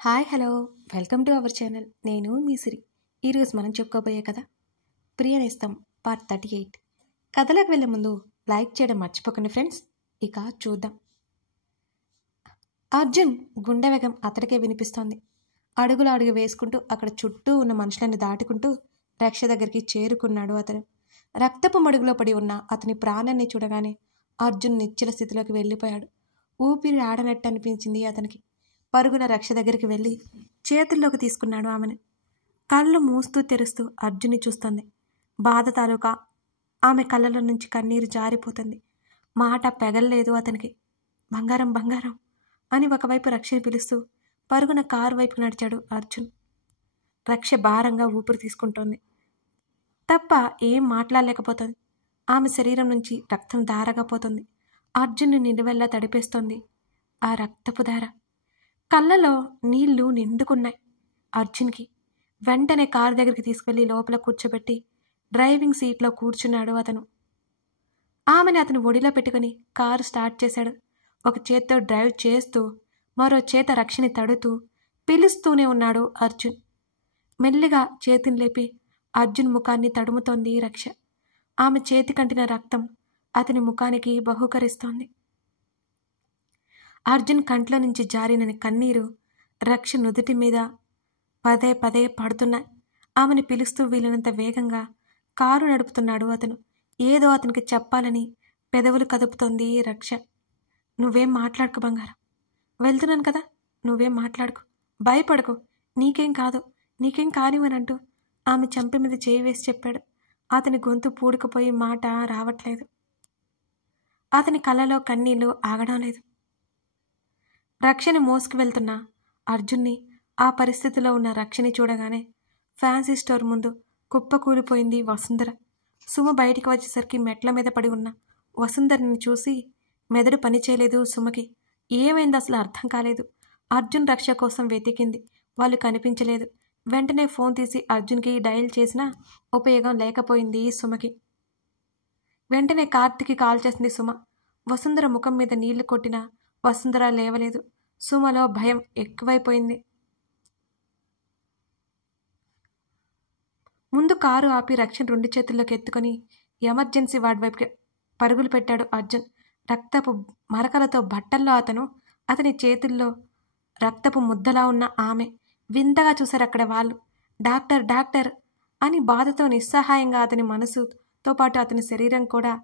Hi hello welcome to our channel. నేను మీ సిరి. ఈరోజు మనం చెప్పుకోబోయే కథ ప్రియనేస్తం పార్ట్ 38. కథలోకి వెళ్ళే ముందు లైక్ చేయడం మర్చిపోకండి ఫ్రెండ్స్. ఇక చూద్దాం. అర్జున్ గుండె వేగం అతడికే వినిపిస్తోంది. అడుగులు అడుగు వేసుకుంటూ అక్కడ చుట్టూ ఉన్న మనుషులను దాటుకుంటూ రక్ష దగ్గరికి చేరుకున్నాడు అతను. రక్తపు మడుగులో పడి ఉన్న అతని ప్రాణాన్ని చూడగానే అర్జున్ నిశ్చల స్థితిలోకి వెళ్ళిపోయాడు. ఊపిరి ఆడనట్టు అనిపించింది అతనికి. పరుగున రక్ష దగ్గరికి వెళ్ళి చేతుల్లోకి తీసుకున్నాడు ఆమెను. కళ్ళు మూస్తూ తెరుస్తూ అర్జున్ని చూస్తోంది. బాధ తాలూకా ఆమె కళ్ళలో నుంచి కన్నీరు జారిపోతుంది. మాట పెగల్లేదు అతనికి. బంగారం బంగారం అని ఒకవైపు రక్షని పిలుస్తూ పరుగున కారు వైపు నడిచాడు అర్జున్. రక్ష భారంగా ఊపిరి తీసుకుంటోంది తప్ప ఏం మాట్లాడలేకపోతుంది. ఆమె శరీరం నుంచి రక్తం ధారగా పోతుంది. అర్జున్ని నిలువెల్లా తడిపేస్తోంది ఆ రక్తపు ధార. కళ్ళలో నీళ్లు నిండుకున్నాయి అర్జున్కి. వెంటనే కారు దగ్గరికి తీసుకెళ్లి లోపల కూర్చోబెట్టి డ్రైవింగ్ సీట్లో కూర్చున్నాడు అతను. ఆమెని అతను ఒడిలో పెట్టుకుని కారు స్టార్ట్ చేశాడు. ఒక చేత్తో డ్రైవ్ చేస్తూ మరో చేత రక్షని తడుతూ పిలుస్తూనే ఉన్నాడు అర్జున్. మెల్లిగా చేతిని లేపి అర్జున్ ముఖాన్ని తడుముతోంది రక్ష. ఆమె చేతి కంటిన రక్తం అతని ముఖానికి బహుకరిస్తోంది. అర్జున్ కంట్లో నుంచి జారిన కన్నీరు రక్ష నుదుటి మీద పదే పదే పడుతున్నాయి. ఆమెను పిలుస్తూ వీలైనంత వేగంగా కారు నడుపుతున్నాడు అతను. ఏదో అతనికి చెప్పాలని పెదవులు కదుపుతోంది రక్ష. నువ్వేం మాట్లాడుకు బంగారం, వెళ్తున్నాను కదా, నువ్వేం మాట్లాడుకు, భయపడకు, నీకేం కాదు, నీకేం కానివనంటూ ఆమె చెంప మీద చేయి వేసి చెప్పాడు. అతని గొంతు పూడుకుపోయి మాట రావట్లేదు. అతని కళ్ళలో కన్నీళ్లు ఆగడం లేదు. రక్షని మోసుకు వెళ్తున్న అర్జున్ని, ఆ పరిస్థితిలో ఉన్న రక్షని చూడగానే ఫ్యాన్సీ స్టోర్ ముందు కుప్పకూలిపోయింది వసుంధర. సుమ బయటికి వచ్చేసరికి మెట్ల మీద పడి ఉన్న వసుంధరని చూసి మెదడు పనిచేయలేదు సుమకి. ఏమైంది అసలు అర్థం కాలేదు. అర్జున్ రక్ష కోసం వెతికింది, వాళ్ళు కనిపించలేదు. వెంటనే ఫోన్ తీసి అర్జున్కి డయల్ చేసినా ఉపయోగం లేకపోయింది సుమకి. వెంటనే కార్తికి కాల్ చేసింది సుమ. వసుంధర ముఖం మీద నీళ్లు కొట్టినా వసుంధర లేవలేదు. సుమలో భయం ఎక్కువైపోయింది. ముందు కారు ఆపి రక్షణ 2 చేతుల్లోకి ఎత్తుకొని ఎమర్జెన్సీ వార్డ్ వైపుకి పరుగులు పెట్టాడు అర్జున్. రక్తపు మరకలతో బట్టల్లో అతని చేతుల్లో రక్తపు ముద్దలా ఉన్న ఆమె. వింతగా చూశారు అక్కడ వాళ్ళు. డాక్టర్ డాక్టర్ అని బాధతో నిస్సహాయంగా అతని మనసుతో పాటు అతని శరీరం కూడా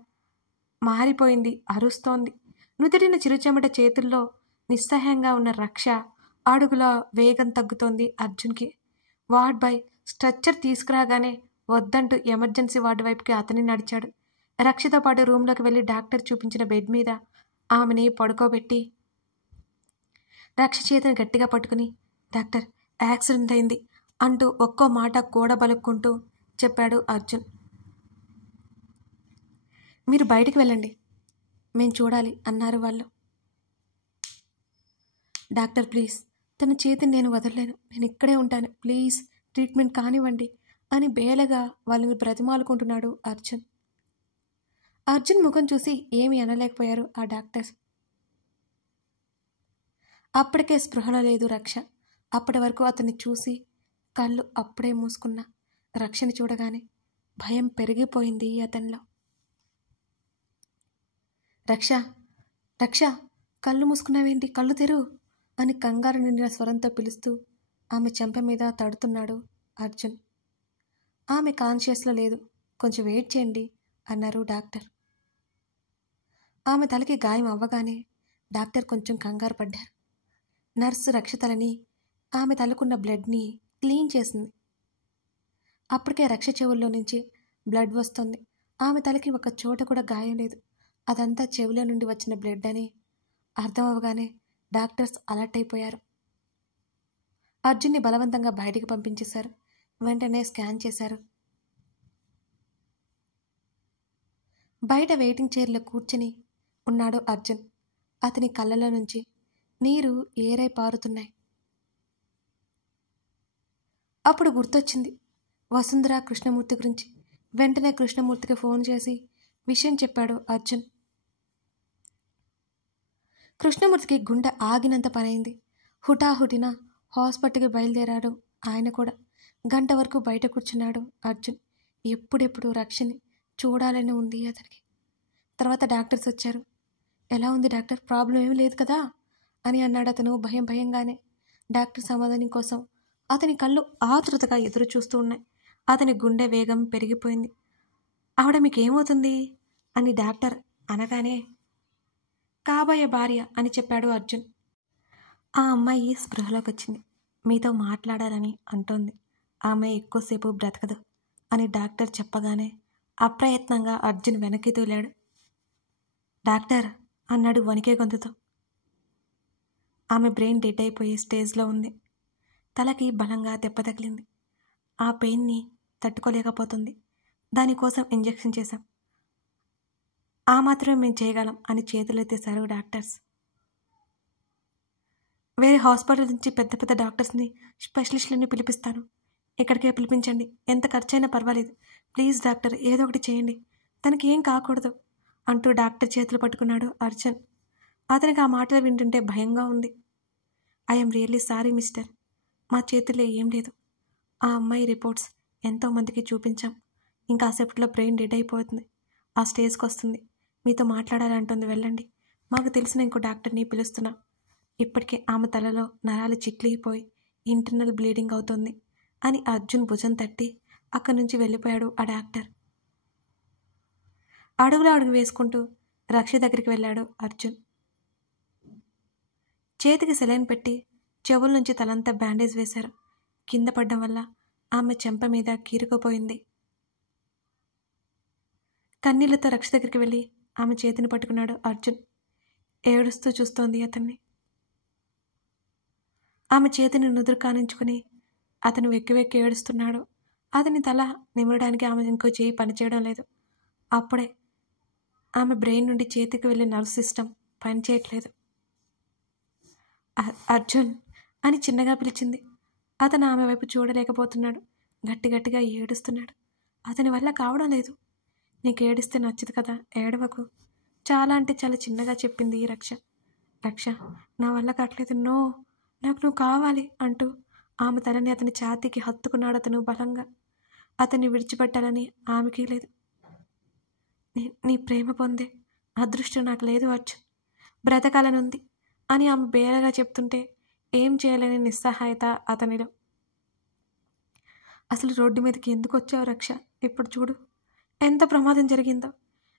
మారిపోయింది, అరుస్తోంది. నుదిరిన చిరుచెమట చేతుల్లో నిస్సహాయంగా ఉన్న రక్ష అడుగుల వేగం తగ్గుతోంది అర్జున్కి. వార్డ్ బాయ్ స్ట్రెచ్చర్ తీసుకురాగానే వద్దంటూ ఎమర్జెన్సీ వార్డు వైపుకి అతని నడిచాడు. రక్షతో పాటు రూమ్లోకి వెళ్ళి డాక్టర్ చూపించిన బెడ్ మీద ఆమెని పడుకోబెట్టి రక్ష చేతిని గట్టిగా పట్టుకుని, డాక్టర్ యాక్సిడెంట్ అయింది అంటూ ఒక్కో మాట కూడబలుక్కుంటూ చెప్పాడు అర్జున్. మీరు బయటికి వెళ్ళండి, మేము చూడాలి అన్నారు వాళ్ళు. డాక్టర్ ప్లీజ్, తన చేతిని నేను వదలలేను, నేను ఇక్కడే ఉంటాను, ప్లీజ్ ట్రీట్మెంట్ కానివ్వండి అని బేలగా వాళ్ళని బ్రతిమాలుకుంటున్నాడు అర్జున్. అర్జున్ ముఖం చూసి ఏమీ అనలేకపోయారు ఆ డాక్టర్స్. అప్పటికే స్పృహలో లేదు రక్ష. అప్పటి వరకు అతన్ని చూసి కళ్ళు అప్పుడే మూసుకున్న రక్షని చూడగానే భయం పెరిగిపోయింది అతనిలో. రక్ష రక్ష, కళ్ళు మూసుకున్నావేంటి, కళ్ళు తెరువు అని కంగారు నిండిన స్వరంతో పిలుస్తూ ఆమె చెంప మీద తడుతున్నాడు అర్జున్. ఆమె కాన్షియస్లో లేదు, కొంచెం వెయిట్ చేయండి అన్నారు డాక్టర్. ఆమె తలకి గాయం అవ్వగానే డాక్టర్ కొంచెం కంగారు పడ్డారు. నర్సు రక్ష తలని, ఆమె తలకున్న బ్లడ్ని క్లీన్ చేసింది. అప్పటికే రక్ష చెవుల్లో నుంచి బ్లడ్ వస్తుంది. ఆమె తలకి ఒక చోట కూడా గాయం లేదు. అదంతా చెవిలో నుండి వచ్చిన బ్లడ్ అని అర్థం అవ్వగానే డాక్టర్స్ అలర్ట్ అయిపోయారు. అర్జున్ని బలవంతంగా బయటికి పంపించేశారు. వెంటనే స్కాన్ చేశారు. బయట వెయిటింగ్ చైర్లో కూర్చుని ఉన్నాడు అర్జున్. అతని కళ్ళలో నుంచి నీరు ఏరై పారుతున్నాయి. అప్పుడు గుర్తొచ్చింది వసుంధర కృష్ణమూర్తి గురించి. వెంటనే కృష్ణమూర్తికి ఫోన్ చేసి విషయం చెప్పాడు అర్జున్. కృష్ణమూర్తికి గుండె ఆగినంత పనైంది. హుటాహుటిన హాస్పిటల్కి బయలుదేరాడు. ఆయన కూడా గంట వరకు బయట కూర్చున్నాడు అర్జున్. ఎప్పుడెప్పుడు రక్షని చూడాలని ఉంది అతనికి. తర్వాత డాక్టర్స్ వచ్చారు. ఎలా ఉంది డాక్టర్, ప్రాబ్లం ఏమీ లేదు కదా అని అన్నాడు అతను భయంగానే. డాక్టర్ సమాధానం కోసం అతని కళ్ళు ఆతృతగా ఎదురు చూస్తూ ఉన్నాయి. అతని గుండె వేగం పెరిగిపోయింది. ఆవిడ మీకేమవుతుంది అని డాక్టర్ అనగానే కాబోయే భార్య అని చెప్పాడు అర్జున్. ఆ అమ్మాయి స్పృహలోకి వచ్చింది. మీతో మాట్లాడాలని అంటోంది. ఆ అమ్మాయి ఎక్కువసేపు బ్రతకదు అని డాక్టర్ చెప్పగానే అప్రయత్నంగా అర్జున్ వెనక్కి తూలాడు. డాక్టర్ అన్నాడు వణికే గొంతుతో. ఆమె బ్రెయిన్ డెడ్ అయిపోయే స్టేజ్లో ఉంది. తలకి బలంగా దెబ్బ తగిలింది. ఆ పెయిన్ని తట్టుకోలేకపోతుంది. దానికోసం ఇంజెక్షన్ చేశాం. ఆ మాత్రమే మేము చేయగలం అని చేతులెత్తేశారు డాక్టర్స్. వేరే హాస్పిటల్ నుంచి పెద్ద పెద్ద డాక్టర్స్ని, స్పెషలిస్టులని పిలిపిస్తాను. ఇక్కడికే పిలిపించండి. ఎంత ఖర్చైనా పర్వాలేదు. ప్లీజ్ డాక్టర్, ఏదో ఒకటి చేయండి. తనకి ఏం కాకూడదు అంటూ డాక్టర్ చేతులు పట్టుకున్నాడు అర్జున్. అతనికి ఆ మాటలు వింటుంటే భయంగా ఉంది. I'm really sorry mister. మా చేతుల్లో ఏం లేదు. ఆ అమ్మాయి రిపోర్ట్స్ ఎంతోమందికి చూపించాం. ఇంకాసేపట్లో బ్రెయిన్ డెడ్ అయిపోతుంది. ఆ స్టేజ్కి వస్తుంది. మీతో మాట్లాడాలంటుంది. వెళ్ళండి. మాకు తెలిసిన ఇంకో డాక్టర్ని పిలుస్తున్నా. ఇప్పటికే ఆమె తలలో నరాలు చిట్లిపోయి ఇంటర్నల్ బ్లీడింగ్ అవుతుంది అని అర్జున్ భుజం తట్టి అక్కడి నుంచి వెళ్ళిపోయాడు ఆ డాక్టర్. అడుగు వేసుకుంటూ రక్ష దగ్గరికి వెళ్ళాడు అర్జున్. చేతికి సెలైన్ పెట్టి చెవుల నుంచి తలంతా బ్యాండేజ్ వేశారు. కింద పడ్డం వల్ల ఆమె చెంప మీద కీరుకుపోయింది. కన్నీళ్లతో రక్ష దగ్గరికి వెళ్ళి ఆమె చేతిని పట్టుకున్నాడు అర్జున్. ఏడుస్తూ చూస్తోంది అతన్ని. ఆమె చేతిని నుదురు కానించుకుని అతను వెక్కి ఏడుస్తున్నాడు. అతని తల నిమరడానికి ఆమె ఇంకో చేయి పనిచేయడం లేదు. అప్పుడే ఆమె బ్రెయిన్ నుండి చేతికి వెళ్ళే నర్వ్ సిస్టమ్ పనిచేయట్లేదు. అర్జున్ అని చిన్నగా పిలిచింది. అతను ఆమె వైపు చూడలేకపోతున్నాడు. గట్టిగా ఏడుస్తున్నాడు. అతని వల్ల కావడం లేదు. నీకు ఏడిస్తే నచ్చదు కదా, ఏడవకు. చాలా అంటే చాలా చిన్నగా చెప్పింది రక్ష. రక్ష, నా వల్ల కావట్లేదు. నో, నాకు నువ్వు కావాలి అంటూ ఆమె తలని అతని ఛాతీకి హత్తుకున్నాడు అతను బలంగా. అతన్ని విడిచిపెట్టాలని ఆమెకి లేదు. నీ ప్రేమ పొందే అదృష్టం నాకు లేదు అర్జున్. బ్రతకాలనుంది అని ఆమె బేరగా చెప్తుంటే ఏం చేయలేని నిస్సహాయత అతనిలో. అసలు రోడ్డు మీదకి ఎందుకు వచ్చావు రక్ష? ఇప్పుడు చూడు ఎంత ప్రమాదం జరిగిందో.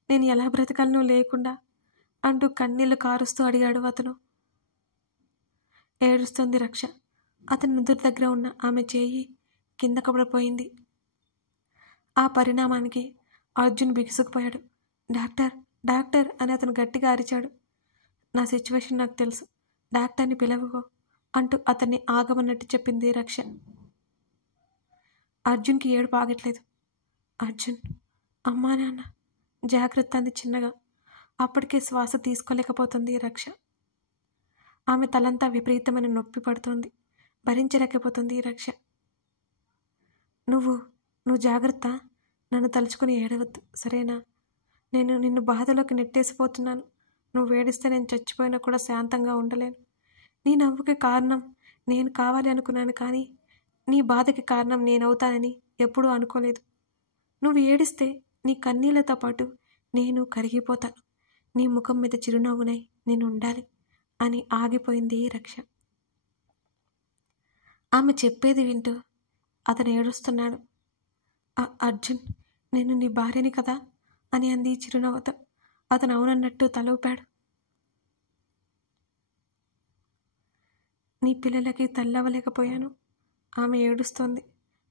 నేను ఎలా బ్రతకాలను లేకుండా అంటూ కన్నీళ్లు కారుస్తూ అడిగాడు అతను. ఏడుస్తుంది రక్ష. అతని నుదురు దగ్గర ఉన్న ఆమె చేయి కింద కబడిపోయింది. ఆ పరిణామానికి అర్జున్ బిగుసుకుపోయాడు. డాక్టర్, డాక్టర్ అని అతను గట్టిగా అరిచాడు. నా సిచ్యువేషన్ నాకు తెలుసు, డాక్టర్ని పిలవకో అంటూ అతన్ని ఆగమన్నట్టు చెప్పింది రక్ష. అర్జున్కి ఏడుపు ఆగట్లేదు. అర్జున్, అమ్మా నాన్న, జాగ్రత్త అంది చిన్నగా. అప్పటికే శ్వాస తీసుకోలేకపోతుంది రక్ష. ఆమె తలంతా విపరీతమైన నొప్పి పడుతోంది. భరించలేకపోతుంది రక్ష. నువ్వు జాగ్రత్త. నన్ను తలుచుకుని ఏడవద్దు, సరేనా? నేను నిన్ను బాధలోకి నెట్టేసిపోతున్నాను. నువ్వు ఏడిస్తే నేను చచ్చిపోయినా కూడా శాంతంగా ఉండలేను. నీ నవ్వుకి కారణం నేను కావాలి అనుకున్నాను, కానీ నీ బాధకి కారణం నేనవుతానని ఎప్పుడూ అనుకోలేదు. నువ్వు ఏడిస్తే నీ కన్నీళ్లతో పాటు నేను కరిగిపోతాను. నీ ముఖం మీద చిరునవ్వునై నేను ఉండాలి అని ఆగిపోయింది రక్ష. ఆమె చెప్పేది వింటూ అతను ఏడుస్తున్నాడు. అర్జున్, నేను నీ భార్యని కదా అని అంది చిరునవ్వుతో. అతను అవునన్నట్టు తల ఊపాడు. నీ పిల్లలకి తల్లవలేకపోయాను. ఆమె ఏడుస్తోంది.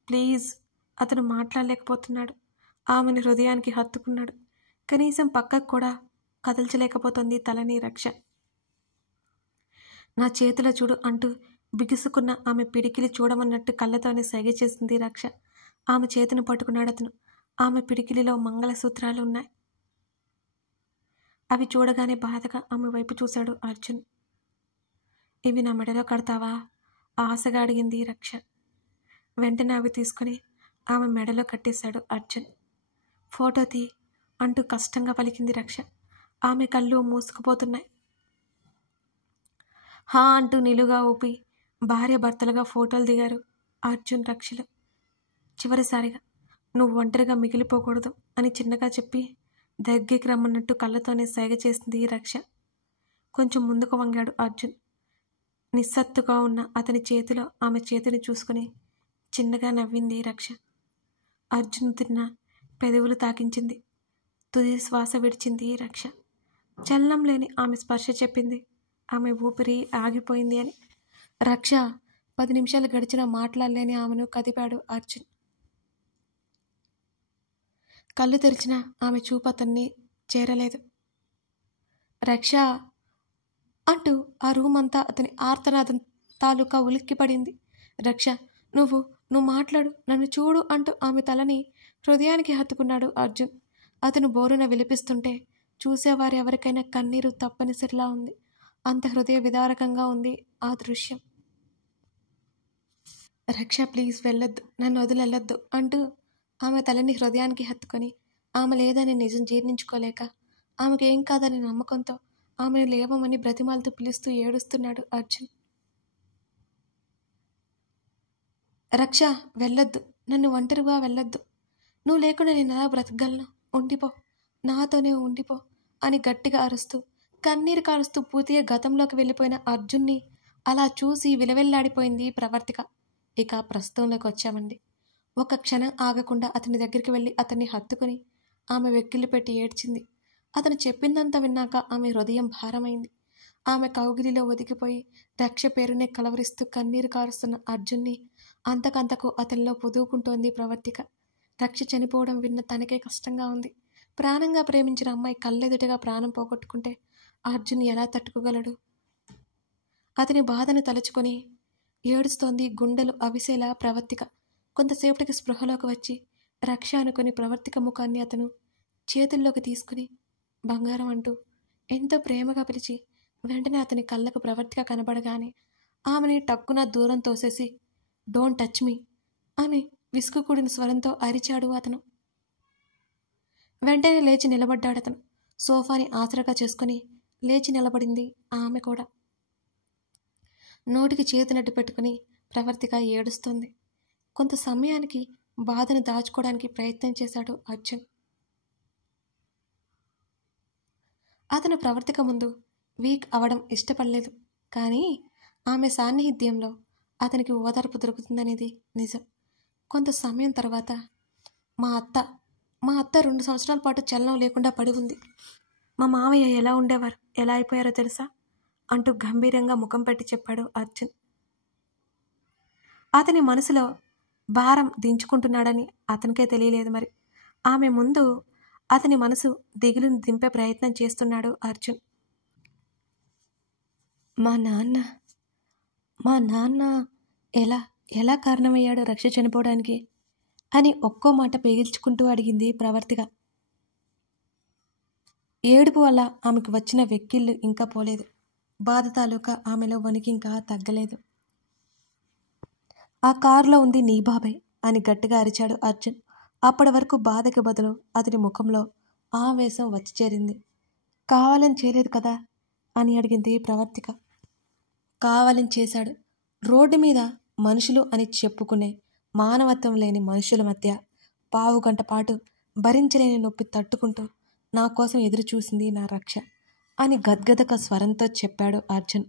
ప్లీజ్. అతను మాట్లాడలేకపోతున్నాడు. ఆమెను హృదయానికి హత్తుకున్నాడు. కనీసం పక్కకు కూడా కదల్చలేకపోతుంది తలని రక్ష. నా చేతిలో చూడు అంటూ బిగుసుకున్న ఆమె పిడికిలి చూడమన్నట్టు కళ్ళతోనే సైగ చేసింది రక్ష. ఆమె చేతిని పట్టుకున్నాడు అతను. ఆమె పిడికిలిలో మంగళసూత్రాలు ఉన్నాయి. అవి చూడగానే బాధగా ఆమె వైపు చూశాడు అర్జున్. ఇవి నా మెడలో కడతావా ఆశగా అడిగింది రక్ష. వెంటనే అవి తీసుకుని ఆమె మెడలో కట్టేశాడు అర్జున్. ఫోటో తీ అంటూ కష్టంగా పలికింది రక్ష. ఆమె కళ్ళు మూసుకుపోతున్నాయి. హా అంటూ నిలుగా ఊపి భార్య భర్తలుగా ఫోటోలు దిగారు అర్జున్ రక్షలు. చివరిసారిగా నువ్వు ఒంటరిగా మిగిలిపోకూడదు అని చిన్నగా చెప్పి దగ్గరికి రమ్మన్నట్టు కళ్ళతోనే సైగ చేసింది రక్ష. కొంచెం ముందుకు వంగాడు అర్జున్. నిస్సత్తుగా ఉన్న అతని చేతిలో ఆమె చేతిని చూసుకుని చిన్నగా నవ్వింది రక్ష. అర్జున్ తిన్న పెదవులు తాకించింది. తుది శ్వాస విడిచింది రక్ష. చలనం లేని ఆమె స్పర్శ చెప్పింది ఆమె ఊపిరి ఆగిపోయింది అని. రక్ష 10 నిమిషాలు గడిచినా మాట్లాడలేని ఆమెను కదిపాడు అర్జున్. కళ్ళు తెరిచిన ఆమె చూపు అతన్ని చేరలేదు. రక్ష అంటూ ఆ రూమ్ అంతా అతని ఆర్తనాదం తాలూకా ఉలిక్కిపడింది. రక్ష నువ్వు మాట్లాడు, నన్ను చూడు అంటూ ఆమె తలని హృదయానికి హత్తుకున్నాడు అర్జున్. అతను బోరున విలిపిస్తుంటే చూసేవారు ఎవరికైనా కన్నీరు తప్పనిసరిలా ఉంది. అంత హృదయ విదారకంగా ఉంది ఆ దృశ్యం. రక్ష ప్లీజ్ వెళ్ళొద్దు, నన్ను వదిలెళ్ళొద్దు అంటూ ఆమె తలని హృదయానికి హత్తుకొని ఆమె లేదని నిజం జీర్ణించుకోలేక ఆమెకు ఏం కాదని నమ్మకంతో ఆమెను లేవమని బ్రతిమాలతో పిలుస్తూ ఏడుస్తున్నాడు అర్జున్. రక్ష వెళ్ళొద్దు, నన్ను ఒంటరిగా వెళ్ళొద్దు, నువ్వు లేకుండా నేను ఎలా బ్రతకగలను, ఉండిపో, నాతోనే ఉండిపో అని గట్టిగా అరుస్తూ కన్నీరు కారుస్తూ పూర్తిగా గతంలోకి వెళ్ళిపోయిన అర్జున్ని అలా చూసి విలవెల్లాడిపోయింది ప్రవర్తిక. ఇక ప్రస్తుతంలోకి వచ్చామండి. ఒక క్షణం ఆగకుండా అతని దగ్గరికి వెళ్ళి అతన్ని హత్తుకుని ఆమె వెక్కిళ్ళు పెట్టి ఏడ్చింది. అతను చెప్పిందంతా విన్నాక ఆమె హృదయం భారమైంది. ఆమె కౌగిలిలో ఒదిగిపోయి రక్ష పేరునే కలవరిస్తూ కన్నీరు కారుస్తున్న అర్జున్ని అంతకంతకు అతనిలో పొదువుకుంటోంది ప్రవర్తిక. రక్ష చనిపోవడం విన్న తనకే కష్టంగా ఉంది. ప్రాణంగా ప్రేమించిన అమ్మాయి కళ్ళెదుటగా ప్రాణం పోగొట్టుకుంటే అర్జున్ ఎలా తట్టుకోగలడు? అతని బాధను తలుచుకొని ఏడుస్తోంది గుండెలు అవిసేలా ప్రవర్తిక. కొంతసేపటికి స్పృహలోకి వచ్చి రక్ష అనుకుని ప్రవర్తిక ముఖాన్ని అతను చేతుల్లోకి తీసుకుని బంగారం అంటూ ఎంతో ప్రేమగా పిలిచి వెంటనే అతని కళ్ళకు ప్రవర్తిక కనబడగానే ఆమెని టక్కున దూరం తోసేసి డోంట్ టచ్ మీ అని విసుగు కూడిన స్వరంతో అరిచాడు అతను. వెంటనే లేచి నిలబడ్డాడతను. సోఫాని ఆసరాగా చేసుకుని లేచి నిలబడింది ఆమె కూడా. నోటికి చేతినట్టు పెట్టుకుని ప్రవర్తిక ఏడుస్తోంది. కొంత సమయానికి బాధను దాచుకోవడానికి ప్రయత్నం చేశాడు అర్జున్. అతను ప్రవర్తిక ముందు వీక్ అవడం ఇష్టపడలేదు. కానీ ఆమె సాన్నిహిత్యంలో అతనికి ఓదార్పు దొరుకుతుందనేది నిజం. కొంత సమయం తర్వాత మా అత్త 2 సంవత్సరాల పాటు చలనం లేకుండా పడి ఉంది. మా మావయ్య ఎలా ఉండేవారు, ఎలా అయిపోయారో తెలుసా అంటూ గంభీరంగా ముఖం పెట్టి చెప్పాడు అర్జున్. అతని మనసులో భారం దించుకుంటున్నాడని అతనికే తెలియలేదు మరి. ఆమె ముందు అతని మనసు దిగులును దింపే ప్రయత్నం చేస్తున్నాడు అర్జున్. మా నాన్న ఎలా కారణమయ్యాడు రక్ష చనిపోవడానికి అని ఒక్కో మాట పేగిల్చుకుంటూ అడిగింది ప్రవర్తిక. ఏడుపు వల్ల ఆమెకు వచ్చిన వెక్కిళ్ళు ఇంకా పోలేదు. బాధ తాలూకా ఆమెలో వణికి ఇంకా తగ్గలేదు. ఆ కారులో ఉంది నీ బాబాయ్ అని గట్టిగా అరిచాడు అర్జున్. అప్పటి వరకు బాధకి బదులు అతని ముఖంలో ఆవేశం వచ్చి చేరింది. కావాలని చేయలేదు కదా అని అడిగింది ప్రవర్తిక. కావాలని చేశాడు. రోడ్డు మీద మనుషులు అని చెప్పుకునే మానవత్వం లేని మనుషుల మధ్య 15 గంట పాటు భరించలేని నొప్పి తట్టుకుంటూ నా కోసం ఎదురు చూసింది నా రక్ష అని గద్గదక స్వరంతో చెప్పాడు అర్జున్.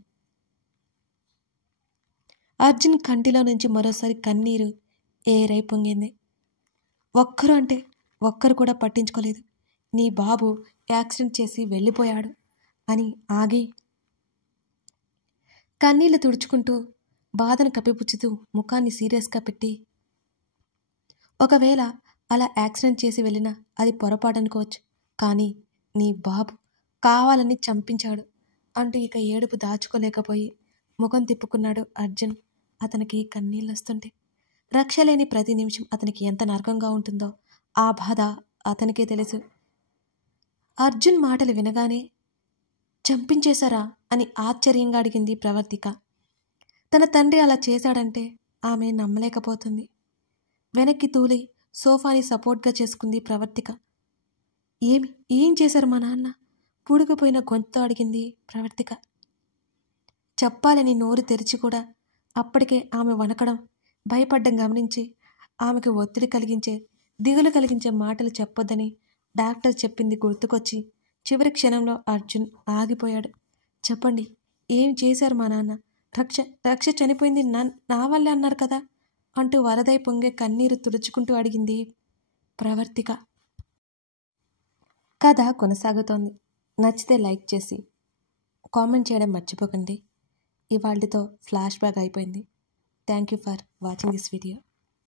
అర్జున్ కంటిలో నుంచి మరోసారి కన్నీరు ఏరై పొంగింది. ఒక్కరు అంటే ఒక్కరు కూడా పట్టించుకోలేదు. నీ బాబు యాక్సిడెంట్ చేసి వెళ్ళిపోయాడు అని ఆగి కన్నీళ్లు తుడుచుకుంటూ బాధను కప్పిపుచ్చుతూ ముఖాన్ని సీరియస్గా పెట్టి, ఒకవేళ అలా యాక్సిడెంట్ చేసి వెళ్ళినా అది పొరపాటనుకోవచ్చు, కానీ నీ బాబు కావాలని చంపించాడు అంటూ ఇక ఏడుపు దాచుకోలేకపోయి ముఖం తిప్పుకున్నాడు అర్జున్. అతనికి కన్నీళ్ళు వస్తుంటే రక్ష లేని ప్రతి నిమిషం అతనికి ఎంత నరకంగా ఉంటుందో ఆ బాధ అతనికే తెలుసు. అర్జున్ మాటలు వినగానే చంపించేశారా అని ఆశ్చర్యంగా అడిగింది ప్రవర్తిక. తన తండ్రి అలా చేశాడంటే ఆమె నమ్మలేకపోతుంది. వెనక్కి తూలి సోఫాని సపోర్ట్గా చేసుకుంది ప్రవర్తిక. ఏం చేశారు మా నాన్న? పూడుకుపోయిన గొంతుతో అడిగింది ప్రవర్తిక. చెప్పాలని నోరు తెరిచి కూడా అప్పటికే ఆమె వణకడం, భయపడ్డం గమనించి ఆమెకు ఒత్తిడి కలిగించే, దిగులు కలిగించే మాటలు చెప్పొద్దని డాక్టర్ చెప్పింది గుర్తుకొచ్చి చివరి క్షణంలో అర్జున్ ఆగిపోయాడు. చెప్పండి, ఏం చేశారు మా నాన్న? రక్ష రక్ష చనిపోయింది నా వల్లే అన్నారు కదా అంటూ వరదై పొంగే కన్నీరు తుడుచుకుంటూ అడిగింది ప్రవర్తిక. కథ కొనసాగుతోంది. నచ్చితే లైక్ చేసి కామెంట్ చేయడం మర్చిపోకండి. ఇవాళ్టితో ఫ్లాష్ బ్యాక్ అయిపోయింది. Thank you for watching this video.